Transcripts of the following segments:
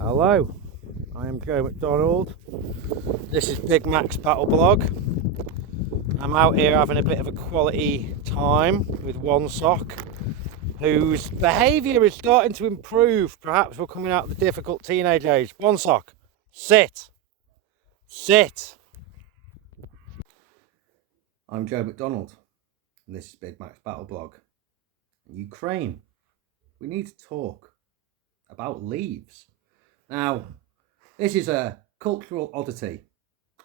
Hello, I am Joe McDonald. This is Big Mac's Battle Blog. I'm out here having a bit of a quality time with one sock, whose behaviour is starting to improve. Perhaps we're coming out of the difficult teenage age. One sock, sit, sit. I'm Joe McDonald, and this is Big Mac's Battle Blog. Ukraine. We need to talk about leaves. Now, this is a cultural oddity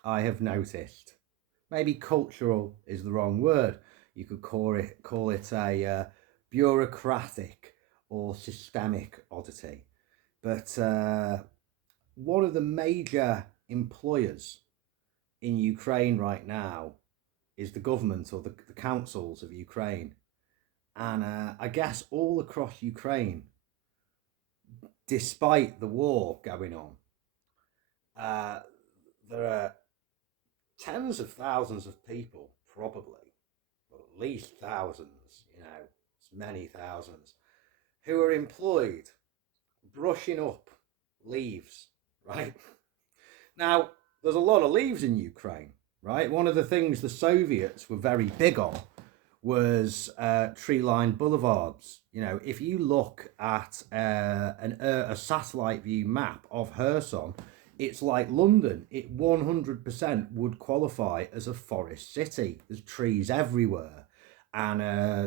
I have noticed. Maybe cultural is the wrong word. You could call it a bureaucratic or systemic oddity. But one of the major employers in Ukraine right now is the government or the councils of Ukraine. And I guess all across Ukraine, despite the war going on, there are tens of thousands of people, probably, or at least thousands, it's many thousands, who are employed brushing up leaves, right? Now, there's a lot of leaves in Ukraine, right? One of the things the Soviets were very big on was tree-lined boulevards. If you look at a satellite view map of Kherson, it's like London. It 100% would qualify as a forest city. There's trees everywhere, and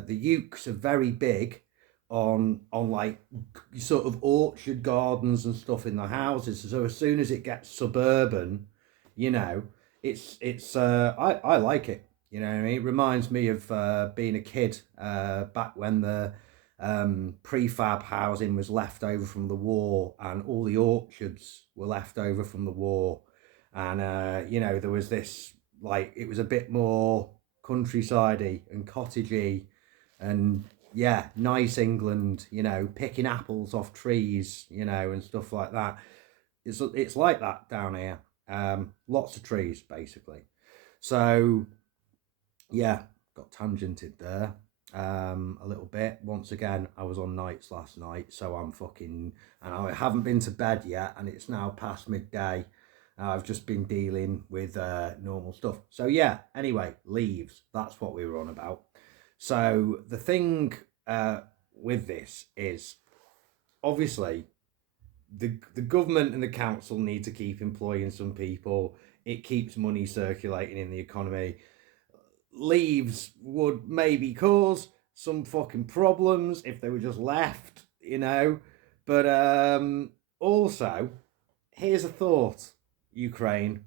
the Ukes are very big on like sort of orchard gardens and stuff in the houses. So as soon as it gets suburban, it's I like it. You know what I mean? It reminds me of being a kid back when the prefab housing was left over from the war, and all the orchards were left over from the war. And, there was this, like, it was a bit more countryside-y and cottagey and, yeah, nice England, picking apples off trees, and stuff like that. It's like that down here. Lots of trees, basically. So, yeah, got tangented there a little bit. Once again, I was on nights last night, so and I haven't been to bed yet, and it's now past midday. I've just been dealing with normal stuff. So yeah, anyway, leaves, that's what we were on about. So the thing with this is, obviously, the government and the council need to keep employing some people. It keeps money circulating in the economy. Leaves would maybe cause some fucking problems if they were just left, But also, here's a thought, Ukraine,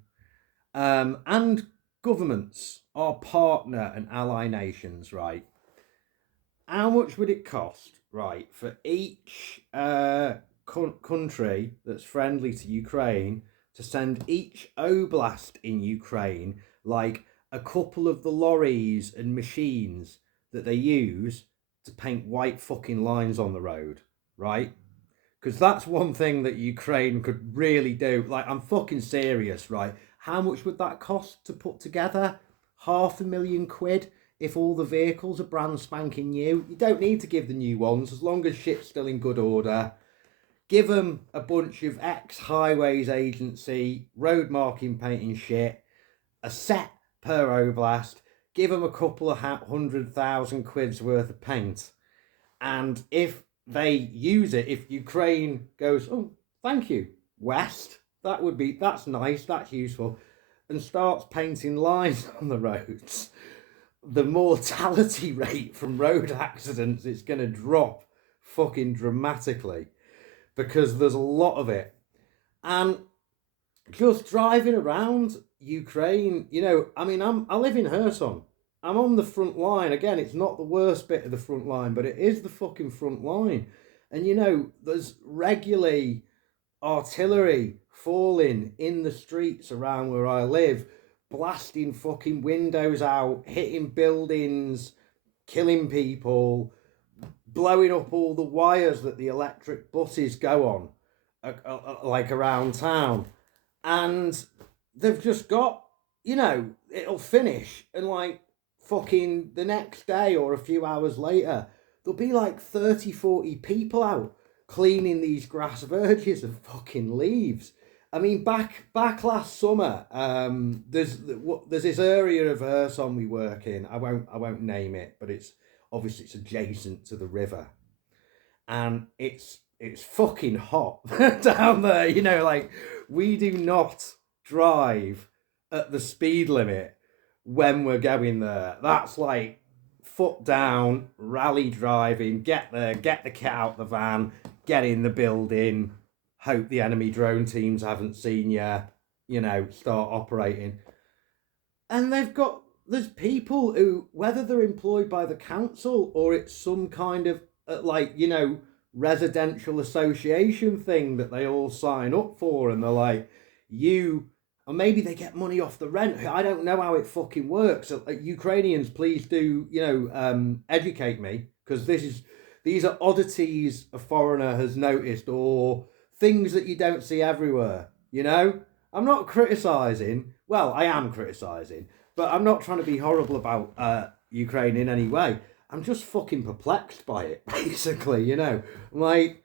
and governments, our partner and ally nations, right? How much would it cost, right, for each country that's friendly to Ukraine to send each oblast in Ukraine, like, a couple of the lorries and machines that they use to paint white fucking lines on the road, right? Because that's one thing that Ukraine could really do. Like, I'm fucking serious, right? How much would that cost to put together? £500,000 if all the vehicles are brand spanking new. You don't need to give the new ones, as long as shit's still in good order. Give them a bunch of ex-highways agency, road marking painting shit, a set per oblast, give them a couple of 100,000 quid's worth of paint. And if they use it, if Ukraine goes, oh, thank you, West, that's nice, that's useful, and starts painting lines on the roads, the mortality rate from road accidents is going to drop fucking dramatically, because there's a lot of it. And just driving around Ukraine, I live in Kherson. I'm on the front line. Again, it's not the worst bit of the front line, but it is the fucking front line. And, there's regularly artillery falling in the streets around where I live, blasting fucking windows out, hitting buildings, killing people, blowing up all the wires that the electric buses go on, like around town. And they've just got, it'll finish, and like fucking the next day or a few hours later, there'll be like 30, 40 people out cleaning these grass verges of fucking leaves. I mean, back last summer, there's this area of Urson we work in. I won't name it, but it's adjacent to the river, and it's fucking hot down there. You know, like we do not drive at the speed limit when we're going there. That's like foot down, rally driving, get there, get the kit out the van, get in the building, hope the enemy drone teams haven't seen you, start operating. And there's people who, whether they're employed by the council or it's some kind of residential association thing that they all sign up for, and they're like, or maybe they get money off the rent. I don't know how it fucking works. So, Ukrainians, please do, educate me, because these are oddities a foreigner has noticed, or things that you don't see everywhere. I'm not criticising. Well, I am criticising, but I'm not trying to be horrible about Ukraine in any way. I'm just fucking perplexed by it, basically. Like,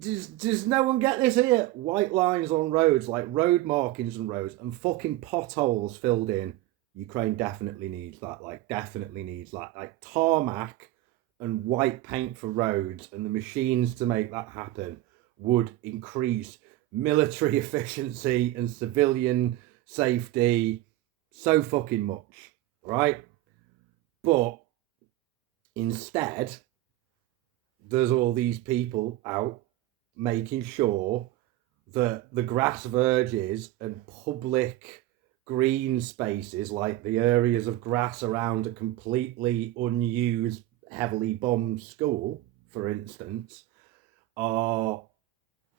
does no one get this here? White lines on roads, like road markings on roads, and fucking potholes filled in. Ukraine definitely needs that. Like, definitely needs that. Like, tarmac and white paint for roads, and the machines to make that happen would increase military efficiency and civilian safety so fucking much, right? But instead, there's all these people out making sure that the grass verges and public green spaces, like the areas of grass around a completely unused, heavily bombed school, for instance, are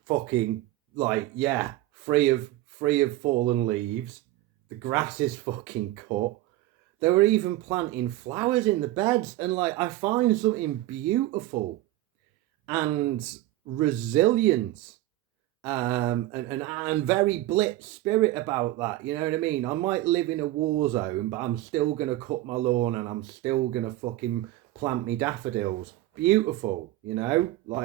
fucking free of fallen leaves. The grass is fucking cut. They were even planting flowers in the beds, and I find something beautiful and resilient, and very blitz spirit about that. You know what I mean? I might live in a war zone, but I'm still gonna cut my lawn, and I'm still gonna fucking plant me daffodils. Beautiful,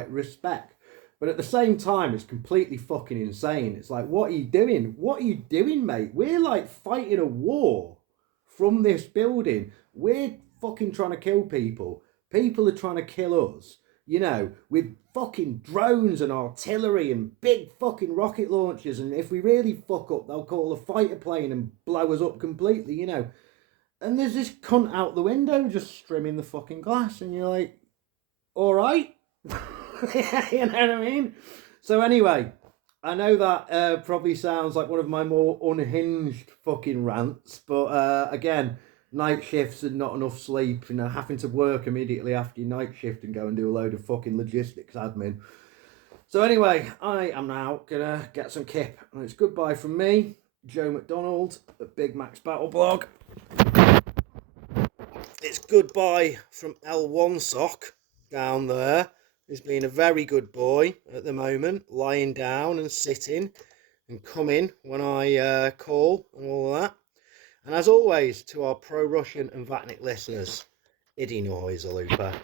respect. But at the same time, it's completely fucking insane. It's like, what are you doing? What are you doing, mate? We're fighting a war from this building. We're fucking trying to kill people. People are trying to kill us, with fucking drones and artillery and big fucking rocket launchers. And if we really fuck up, they'll call a fighter plane and blow us up completely, And there's this cunt out the window just strimming the fucking glass, and you're like, all right. You know what I mean? So anyway, I know that probably sounds like one of my more unhinged fucking rants, but again, night shifts and not enough sleep, having to work immediately after your night shift and go and do a load of fucking logistics admin. So anyway, I am now gonna get some kip, and it's goodbye from me, Joe McDonald, at Big Mac's Battle Blog. It's goodbye from L1 Sock down there. He's been a very good boy at the moment, lying down and sitting and coming when I call and all that. And as always, to our pro-Russian and Vatnik listeners, Idi Noise, Alupa.